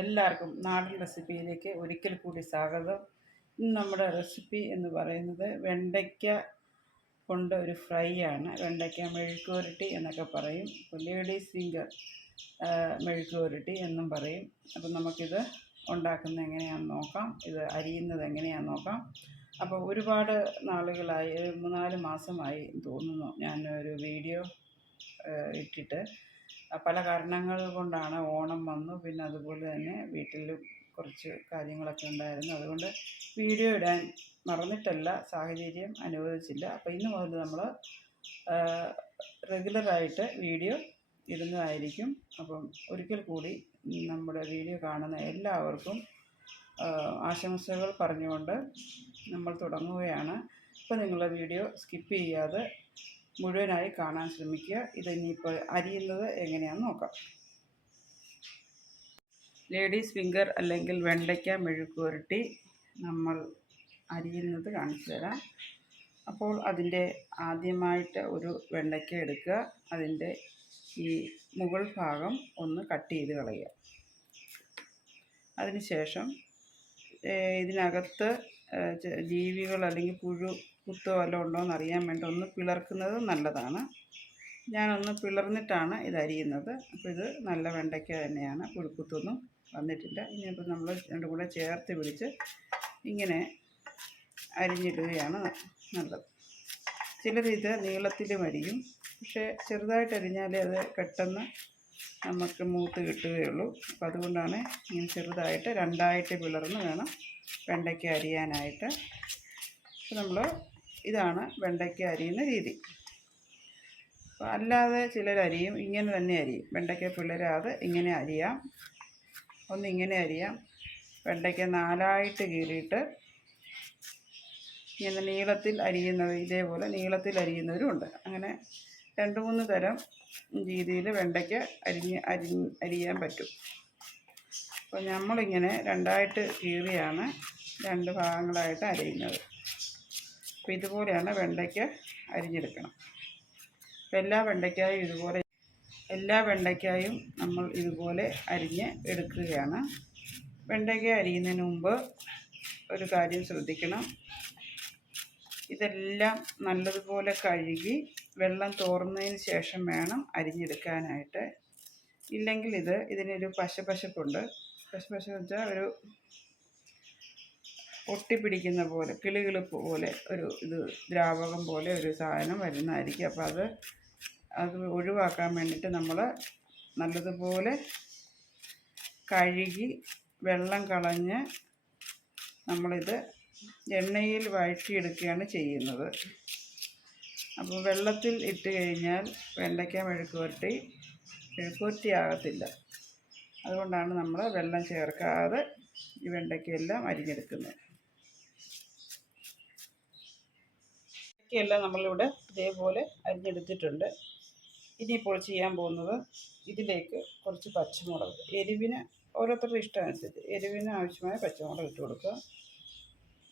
എല്ലാവർക്കും നാടൻ റെസിപ്പിയിലേക്ക് ഒരിക്കൽ കൂടി സ്വാഗതം. ഇന്ന് നമ്മുടെ റെസിപ്പി എന്ന് പറയുന്നത് വെണ്ടയ്ക്ക കൊണ്ട് ഒരു ഫ്രൈ ആണ്. വെണ്ടയ്ക്ക മെഴുക്കുവരട്ടി എന്നൊക്കെ പറയും, ലേഡീസ് ഫിംഗർ മെഴുക്കുവരട്ടി എന്നും പറയും. അപ്പം നമുക്കിത് ഉണ്ടാക്കുന്നത് എങ്ങനെയാണെന്ന് നോക്കാം, ഇത് അരിയുന്നത് എങ്ങനെയാണെന്ന് നോക്കാം. അപ്പോൾ ഒരുപാട് നാളുകളായി, 3-4 മാസമായി തോന്നുന്നു ഞാൻ ഒരു വീഡിയോ ഇട്ടിട്ട്. പല കാരണങ്ങൾ കൊണ്ടാണ്, ഓണം വന്നു, പിന്നെ അതുപോലെ തന്നെ വീട്ടിൽ കുറച്ച് കാര്യങ്ങളൊക്കെ ഉണ്ടായിരുന്നു. അതുകൊണ്ട് വീഡിയോ ഇടാൻ മറന്നിട്ടല്ല, സാഹചര്യം അനുവദിച്ചില്ല. അപ്പോൾ ഇന്ന് മുതൽ നമ്മൾ റെഗുലറായിട്ട് വീഡിയോ ഇടുന്നതായിരിക്കും. അപ്പം ഒരിക്കൽ കൂടി നമ്മുടെ വീഡിയോ കാണുന്ന എല്ലാവർക്കും ആശംസകൾ പറഞ്ഞുകൊണ്ട് നമ്മൾ തുടങ്ങുകയാണ്. അപ്പോൾ നിങ്ങൾ വീഡിയോ സ്കിപ്പ് ചെയ്യാതെ മുഴുവനായി കാണാൻ ശ്രമിക്കുക. ഇതിനിപ്പോൾ അരിയുന്നത് എങ്ങനെയാണെന്ന് നോക്കാം. ലേഡീസ് ഫിംഗർ അല്ലെങ്കിൽ വെണ്ടയ്ക്ക മെഴുക്കുവരട്ടി നമ്മൾ അരിയുന്നത് കാണിച്ചു തരാം. അപ്പോൾ അതിൻ്റെ ആദ്യമായിട്ട് ഒരു വെണ്ടയ്ക്ക എടുക്കുക, അതിൻ്റെ ഈ മുകൾ ഭാഗം ഒന്ന് കട്ട് ചെയ്ത് കളയുക. അതിനുശേഷം ഇതിനകത്ത് ജീവികൾ അല്ലെങ്കിൽ പുഴു കുത്തോ വല്ലതും ഉണ്ടോ എന്ന് അറിയാൻ വേണ്ടി ഒന്ന് പിളർക്കുന്നത് നല്ലതാണ്. ഞാനൊന്ന് പിളർന്നിട്ടാണ് ഇത് അരിയുന്നത്. അപ്പോൾ ഇത് നല്ല വെണ്ടയ്ക്ക തന്നെയാണ്, പുഴുക്കുത്തൊന്നും വന്നിട്ടില്ല. ഇനിയിപ്പോൾ നമ്മൾ രണ്ടും കൂടെ ചേർത്ത് പിടിച്ച് ഇങ്ങനെ അരിഞ്ഞിടുകയാണ് നല്ലത്. ചിലരിത് നീളത്തിലും അരിയും, പക്ഷേ ചെറുതായിട്ട് അരിഞ്ഞാലേ അത് പെട്ടെന്ന് നമുക്ക് മൂത്ത് കിട്ടുകയുള്ളൂ. അപ്പോൾ അതുകൊണ്ടാണ് ഇങ്ങനെ ചെറുതായിട്ട് രണ്ടായിട്ട് പിളർന്ന് വേണം വെണ്ടയ്ക്ക അരിയാനായിട്ട്. അപ്പോൾ ഇതാണ് വെണ്ടയ്ക്ക അരിയുന്ന രീതി. അപ്പോൾ അല്ലാതെ ചിലർ അരിയും, ഇങ്ങനെ തന്നെ അരിയും. വെണ്ടയ്ക്ക പിളരാതെ ഇങ്ങനെ അരിയാം, ഒന്നിങ്ങനെ അരിയാം. വെണ്ടയ്ക്ക 4ആയിട്ട് കീറിയിട്ട് ഇങ്ങനെ നീളത്തിൽ അരിയുന്നത്, ഇതേപോലെ നീളത്തിൽ അരിയുന്നവരുമുണ്ട്. അങ്ങനെ 2-3 തരം രീതിയിൽ വെണ്ടയ്ക്ക അരിയാൻ പറ്റും. അപ്പോൾ നമ്മളിങ്ങനെ 2ആയിട്ട് കീറിയാണ് 2 ഭാഗങ്ങളായിട്ട് അരിയുന്നത്. അപ്പോൾ ഇതുപോലെയാണ് വെണ്ടയ്ക്ക അരിഞ്ഞെടുക്കണം. അപ്പോൾ എല്ലാ വെണ്ടയ്ക്കായും നമ്മൾ ഇതുപോലെ അരിഞ്ഞ് എടുക്കുകയാണ്. വെണ്ടയ്ക്ക അരിയുന്നതിന് മുമ്പ് ഒരു കാര്യം ശ്രദ്ധിക്കണം. ഇതെല്ലാം നല്ലതുപോലെ കഴുകി വെള്ളം തോർന്നതിന് ശേഷം വേണം അരിഞ്ഞെടുക്കാനായിട്ട്. ഇല്ലെങ്കിൽ ഇതിനൊരു പശപ്പശപ്പുണ്ട്. പശപ്പശപ്പ് വെച്ചാൽ ഒരു ഒട്ടിപ്പിടിക്കുന്ന പോലെ, കിളികിളിപ്പ് പോലെ ഒരു ദ്രാവകം പോലെ ഒരു സാധനം വരുന്നതായിരിക്കും. അപ്പോൾ അത് ഒഴിവാക്കാൻ വേണ്ടിയിട്ട് നമ്മൾ നല്ലതുപോലെ കഴുകി വെള്ളം കളഞ്ഞ് നമ്മളിത് എണ്ണയിൽ വഴറ്റിയെടുക്കുകയാണ് ചെയ്യുന്നത്. അപ്പോൾ വെള്ളത്തിൽ ഇട്ട് കഴിഞ്ഞാൽ വെണ്ടയ്ക്ക മെഴുക്കുവരട്ടി ആകത്തില്ല. അതുകൊണ്ടാണ് നമ്മൾ വെള്ളം ചേർക്കാതെ ഈ വെണ്ടയ്ക്കയെല്ലാം അരിഞ്ഞെടുക്കുന്നത്. വെണ്ടയ്ക്കയെല്ലാം നമ്മളിവിടെ ഇതേപോലെ അരിഞ്ഞെടുത്തിട്ടുണ്ട്. ഇനിയിപ്പോൾ ചെയ്യാൻ പോകുന്നത്, ഇതിലേക്ക് കുറച്ച് പച്ചമുളക്, എരിവിന് ഓരോരുത്തരുടെ ഇഷ്ടമനുസരിച്ച് എരിവിന് ആവശ്യമായ പച്ചമുളക് ഇട്ട് കൊടുക്കുക.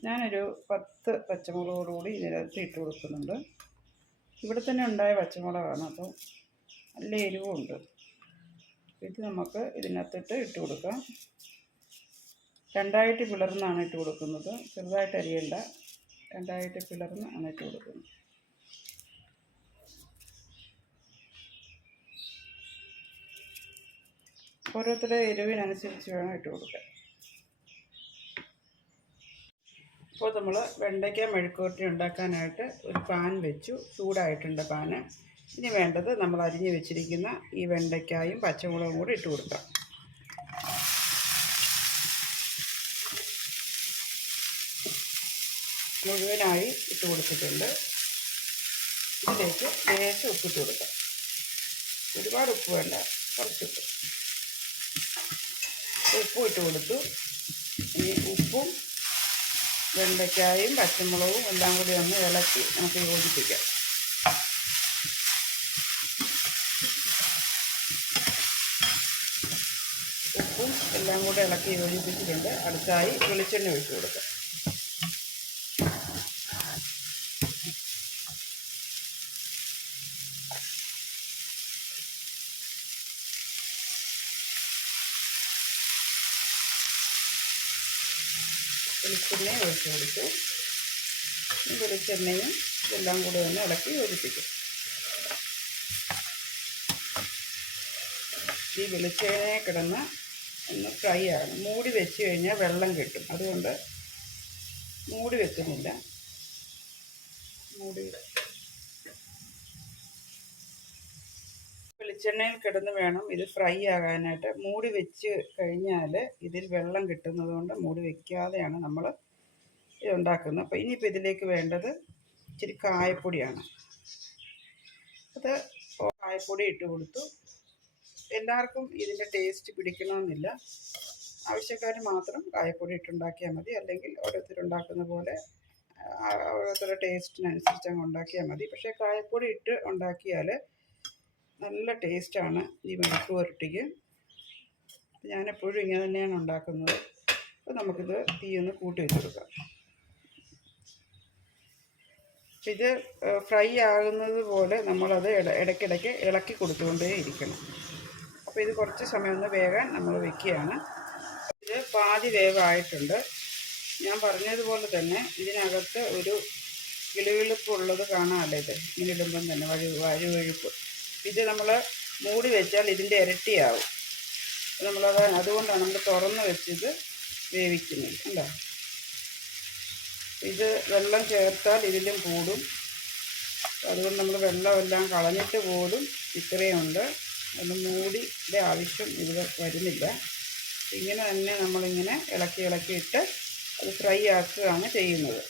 ഞാനൊരു 10 പച്ചമുളകോടുകൂടി ഇതിനകത്ത് ഇട്ട് കൊടുക്കുന്നുണ്ട്. ഇവിടെ തന്നെ ഉണ്ടായ പച്ചമുളകാണ്, അപ്പോൾ നല്ല എരിവുമുണ്ട്. ഇത് നമുക്ക് ഇതിനകത്തിട്ട് ഇട്ട് കൊടുക്കാം. 2ആയിട്ട് പിളർന്നാണ് ഇട്ട് കൊടുക്കുന്നത്, ചെറുതായിട്ട് അരിയണ്ട, 2ആയിട്ട് പിളർന്ന് ആണ് ഇട്ട് കൊടുക്കുന്നത്. ഓരോരുത്തരുടെ എരിവിനനുസരിച്ച് വേണം ഇട്ട് കൊടുക്കാൻ. ഇപ്പോൾ നമ്മൾ വെണ്ടയ്ക്ക മെഴുക്കുവരട്ടി ഉണ്ടാക്കാനായിട്ട് ഒരു പാൻ വെച്ചു, ചൂടായിട്ടുണ്ട് പാന്. ഇനി വേണ്ടത് നമ്മൾ അരിഞ്ഞ് വെച്ചിരിക്കുന്ന ഈ വെണ്ടയ്ക്കായും പച്ചമുളകും കൂടി ഇട്ട് കൊടുക്കാം. മുഴുവനായി ഇട്ട് കൊടുത്തിട്ടുണ്ട്. ഇതിലേക്ക് ലേശം ഉപ്പിട്ട് കൊടുക്കാം. ഒരുപാട് ഉപ്പ് വേണ്ട, കുറച്ചുപ്പ്. ഉപ്പും ഇട്ട് കൊടുത്തു. ഇനി ഉപ്പും വെണ്ടയ്ക്കായും പച്ചമുളകും എല്ലാം കൂടി ഒന്ന് ഇളക്കി നമുക്ക് യോജിപ്പിക്കാം. ഉപ്പും എല്ലാം കൂടെ ഇളക്കി യോജിപ്പിച്ചിട്ടുണ്ട്. അടുത്തായി വെളിച്ചെണ്ണ ഒഴിച്ച് കൊടുക്കാം. വെളിച്ചെണ്ണയും ഒഴിച്ച് കൊടുത്തു. വെളിച്ചെണ്ണയും ഇതെല്ലാം കൂടെ ഒന്ന് ഇളക്കി യോജിപ്പിക്കും. ഈ വെളിച്ചെണ്ണയെ കിടന്ന് ഒന്ന് ഫ്രൈ ആകണം. മൂടി വെച്ച് കഴിഞ്ഞാൽ വെള്ളം കിട്ടും. അതുകൊണ്ട് മൂടി വെക്കുന്നില്ല. വെളിച്ചെണ്ണയിൽ കിടന്ന് വേണം ഇത് ഫ്രൈ ആകാനായിട്ട്. മൂടി വെച്ച് കഴിഞ്ഞാൽ ഇതിൽ വെള്ളം കിട്ടുന്നത് കൊണ്ട് മൂടി വയ്ക്കാതെയാണ് നമ്മൾ ഇത് ഉണ്ടാക്കുന്നത്. അപ്പോൾ ഇനിയിപ്പോൾ ഇതിലേക്ക് വേണ്ടത് ഇച്ചിരി കായപ്പൊടിയാണ്. അത് കായപ്പൊടി ഇട്ട് കൊടുത്തു. എല്ലാവർക്കും ഇതിൻ്റെ ടേസ്റ്റ് പിടിക്കണമെന്നില്ല. ആവശ്യക്കാർ മാത്രം കായപ്പൊടി ഇട്ടുണ്ടാക്കിയാൽ മതി. അല്ലെങ്കിൽ ഓരോരുത്തരുണ്ടാക്കുന്ന പോലെ ഓരോരുത്തരുടെ ടേസ്റ്റിനനുസരിച്ച് അങ്ങ് ഉണ്ടാക്കിയാൽ മതി. പക്ഷേ കായപ്പൊടി ഇട്ട് ഉണ്ടാക്കിയാൽ നല്ല ടേസ്റ്റാണ് ഈ മെഴുക്ക് പുരട്ടിക്ക്. ഞാനെപ്പോഴും ഇങ്ങനെ തന്നെയാണ് ഉണ്ടാക്കുന്നത്. അപ്പോൾ നമുക്കിത് തീ ഒന്ന് കൂട്ടി വെച്ച് കൊടുക്കാം. ഇത് ഫ്രൈ ആകുന്നത് പോലെ നമ്മളത് ഇടയ്ക്കിടയ്ക്ക് ഇളക്കി കൊടുത്തുകൊണ്ടേ ഇരിക്കണം. അപ്പോൾ ഇത് കുറച്ച് സമയം ഒന്ന് വേകാൻ നമ്മൾ വെക്കുകയാണ്. ഇത് പാതി വേവായിട്ടുണ്ട്. ഞാൻ പറഞ്ഞതുപോലെ തന്നെ ഇതിനകത്ത് ഒരു കിളുകിളുപ്പുള്ളത് കാണാമല്ലോ. ഇത് ഇങ്ങനെ ഇടുമ്പം തന്നെ വഴുവഴുപ്പ്. ഇത് നമ്മൾ മൂടി വെച്ചാൽ ഇതിൻ്റെ ഇരട്ടിയാവും. അതുകൊണ്ടാണ് നമ്മൾ തുറന്ന് വെച്ചിത് വേവിക്കുന്നത്. കണ്ടോ? ഇത് വെള്ളം ചേർത്താൽ ഇതിലും കൂടും. അതുകൊണ്ട് നമ്മൾ വെള്ളമെല്ലാം കളഞ്ഞിട്ട് പോലും ഇത്രയുണ്ട്. അത് മൂടിയുടെ ആവശ്യം ഇവിടെ വരുന്നില്ല. ഇങ്ങനെ തന്നെ നമ്മളിങ്ങനെ ഇളക്കിയിട്ട് അത് ഫ്രൈ ആക്കുകയാണ് ചെയ്യുന്നത്.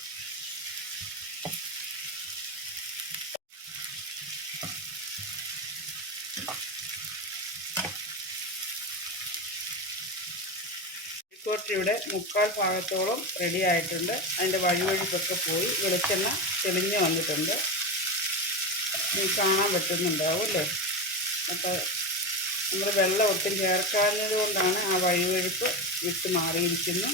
മെഴുക്കുവരട്ടിയുടെ 3/4 ഭാഗത്തോളം റെഡി ആയിട്ടുണ്ട്. അതിൻ്റെ വഴുവഴുപ്പൊക്കെ പോയി വെളിച്ചെണ്ണ തെളിഞ്ഞ് വന്നിട്ടുണ്ട്. കാണാൻ പറ്റുന്നുണ്ടാവും അല്ലേ? അപ്പോൾ നമ്മൾ വെള്ളം ഒട്ടും ചേർക്കാഞ്ഞത് കൊണ്ടാണ് ആ വഴുവഴുപ്പ് വിട്ട് മാറിയിരിക്കുന്നു.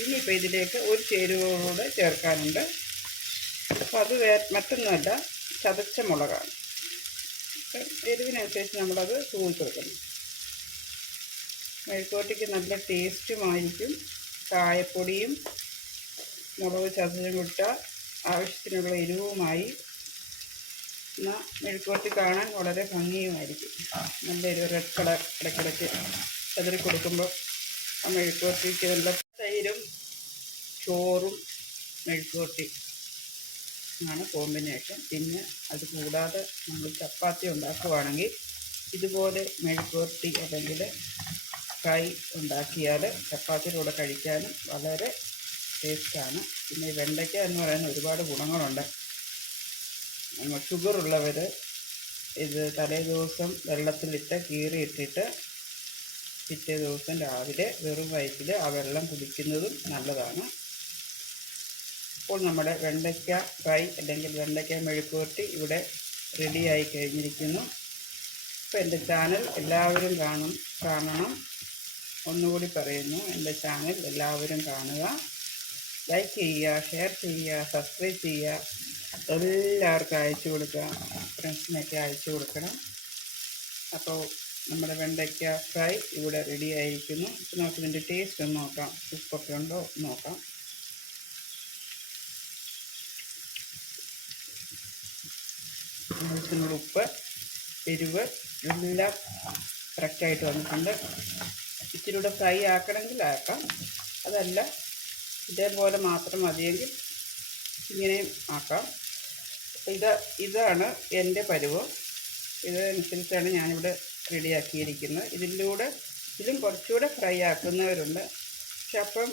ഇനിയിപ്പോൾ ഇതിലേക്ക് ഒരു ചേരുവകളൂടെ ചേർക്കാനുണ്ട്. അപ്പോൾ അത് മറ്റൊന്നുമല്ല, ചതച്ച മുളകാണ്. എരിവിനനുസരിച്ച് നമ്മളത് തൂവി കൊടുക്കുന്നു. മെഴുക്കുവരട്ടിക്ക് നല്ല ടേസ്റ്റുമായിരിക്കും. കായപ്പൊടിയും മുളക് ചതച്ചും ഇട്ടാൽ ആവശ്യത്തിനുള്ള എരിവുമായി. എന്നാൽ മെഴുക്കുവരട്ടി കാണാൻ വളരെ ഭംഗിയുമായിരിക്കും. നല്ലൊരു റെഡ് കളർ ഇടയ്ക്കിടയ്ക്ക് ചതറി കൊടുക്കുമ്പോൾ ആ മെഴുക്കുവരട്ടിക്ക് നല്ല തൈരും ചോറും മെഴുക്കുവരട്ടി ആണ് കോമ്പിനേഷൻ. പിന്നെ അത് കൂടാതെ നമ്മൾ ചപ്പാത്തി ഉണ്ടാക്കുവാണെങ്കിൽ ഇതുപോലെ മെഴുക്കുവരട്ടി അല്ലെങ്കിൽ ഫ്രൈ ഉണ്ടാക്കിയാൽ ചപ്പാത്തിയുടെ കൂടെ കഴിക്കാനും വളരെ ടേസ്റ്റാണ്. പിന്നെ വെണ്ടയ്ക്ക എന്ന് പറയുന്ന ഒരുപാട് ഗുണങ്ങളുണ്ട്. ഷുഗറുള്ളവർ ഇത് തലേ ദിവസം വെള്ളത്തിലിട്ട് കീറിയിട്ടിട്ട് പിറ്റേ ദിവസം രാവിലെ വെറും വയറ്റിൽ ആ വെള്ളം കുടിക്കുന്നതും നല്ലതാണ്. ഇപ്പോൾ നമ്മുടെ വെണ്ടയ്ക്ക ഫ്രൈ അല്ലെങ്കിൽ വെണ്ടയ്ക്ക മെഴുക്കുവരട്ടി ഇവിടെ റെഡിയായി കഴിഞ്ഞിരിക്കുന്നു. അപ്പോൾ എൻ്റെ ചാനൽ എല്ലാവരും കാണണം. ഒന്നുകൂടി പറയുന്നു, എൻ്റെ ചാനൽ എല്ലാവരും കാണുക, ലൈക്ക് ചെയ്യുക, ഷെയർ ചെയ്യുക, സബ്സ്ക്രൈബ് ചെയ്യുക. എല്ലാവർക്കും അയച്ചു കൊടുക്കുക. ഫ്രണ്ട്സിനൊക്കെ അയച്ചു കൊടുക്കണം. അപ്പോൾ നമ്മുടെ വെണ്ടയ്ക്ക ഫ്രൈ ഇവിടെ റെഡി ആയിരിക്കുന്നു. അപ്പോൾ നമുക്കിതിൻ്റെ ടേസ്റ്റ് ഒന്ന് നോക്കാം. ഉപ്പൊക്കെ ഉണ്ടോ നോക്കാം. ആവശ്യത്തിനുള്ള ഉപ്പ്, എരിവ് എല്ലാം കറക്റ്റായിട്ട് വന്നിട്ടുണ്ട്. ഇച്ചിരി കൂടെ ഫ്രൈ ആക്കണമെങ്കിൽ ആക്കാം. അതല്ല ഇതേപോലെ മാത്രം മതിയെങ്കിൽ ഇങ്ങനെയും ആക്കാം. ഇതാണ് എൻ്റെ പരുവം. ഇതനുസരിച്ചാണ് ഞാനിവിടെ റെഡിയാക്കിയിരിക്കുന്നത്. ഇതിലും കുറച്ചുകൂടെ ഫ്രൈ ആക്കുന്നവരുണ്ട്. പക്ഷെ അപ്പം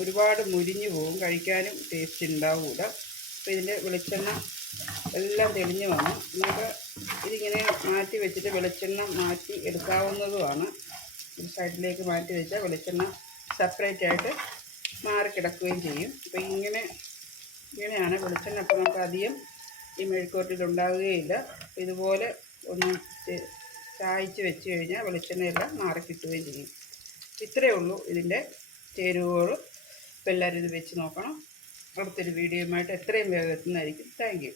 ഒരുപാട് മുരിഞ്ഞു പോകും, കഴിക്കാനും ടേസ്റ്റ് ഉണ്ടാവില്ല. അപ്പോൾ ഇതിൻ്റെ വെളിച്ചെണ്ണ എല്ലാം തെളിഞ്ഞ് വന്നു. നമുക്ക് ഇതിങ്ങനെ മാറ്റി വെച്ചിട്ട് വെളിച്ചെണ്ണ മാറ്റി എടുക്കാവുന്നതുമാണ്. ഒരു സൈഡിലേക്ക് മാറ്റി വെച്ചാൽ വെളിച്ചെണ്ണ സെപ്പറേറ്റ് ആയിട്ട് മാറിക്കിടക്കുകയും ചെയ്യും. അപ്പോൾ ഇങ്ങനെയാണ് വെളിച്ചെണ്ണ. അപ്പോൾ നമുക്ക് അധികം ഈ മെഴുക്കുവരട്ടിയിൽ ഉണ്ടാവുകയില്ല. ഇതുപോലെ ഒന്ന് ചായച്ച് വെച്ച് കഴിഞ്ഞാൽ വെളിച്ചെണ്ണയെല്ലാം മാറിക്കിട്ടുകയും ചെയ്യും. ഇത്രയേ ഉള്ളൂ ഇതിൻ്റെ ചേരുവകൾ. അപ്പോൾ എല്ലാവരും ഇത് വെച്ച് നോക്കണം. അടുത്തൊരു വീഡിയോയുമായിട്ട് എത്രയും വേഗം എത്തുന്നതായിരിക്കും. Thank you.